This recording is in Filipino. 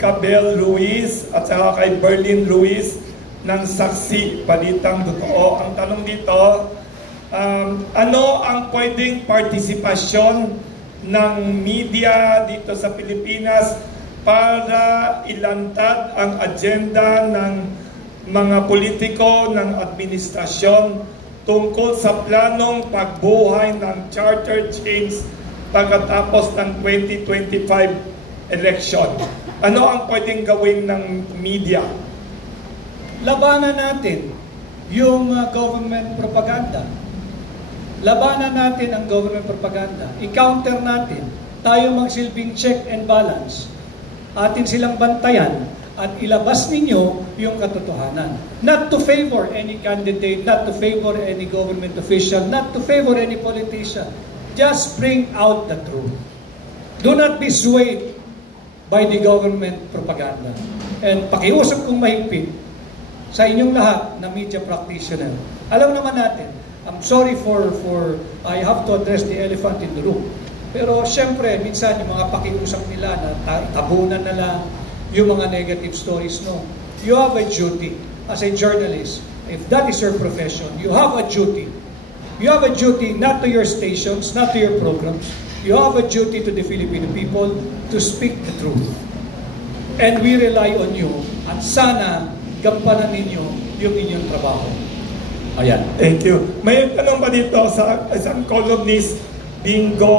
Cabel Ruiz at saka kay Berlin Ruiz ng Saksi Balitang Totoo. Ang tanong dito, ano ang pwedeng partisipasyon ng media dito sa Pilipinas para ilantad ang agenda ng mga politiko ng administrasyon tungkol sa planong pagbuhay ng charter change pagkatapos ng 2025 election? Ano ang pwedeng gawin ng media? Labanan natin yung government propaganda. Labanan natin ang government propaganda. I-counter natin. Tayo magsilbing check and balance. Atin silang bantayan at ilabas ninyo yung katotohanan. Not to favor any candidate, not to favor any government official, not to favor any politician. Just bring out the truth. Do not be swayed by the government propaganda. And pakiusap kong mahigpit sa inyong lahat na media practitioner. Alam naman natin, I'm sorry for I have to address the elephant in the room. Pero siyempre, minsan yung mga pakiusap nila na tabunan na lang yung mga negative stories, no. You have a duty as a journalist. If that is your profession, you have a duty. You have a duty not to your stations, not to your programs. You have a duty to the Filipino people to speak the truth. And we rely on you at sana gampanan ninyo yung inyong trabaho. Ayan. Thank you. May tanong pa dito sa isang columnist, Bingo.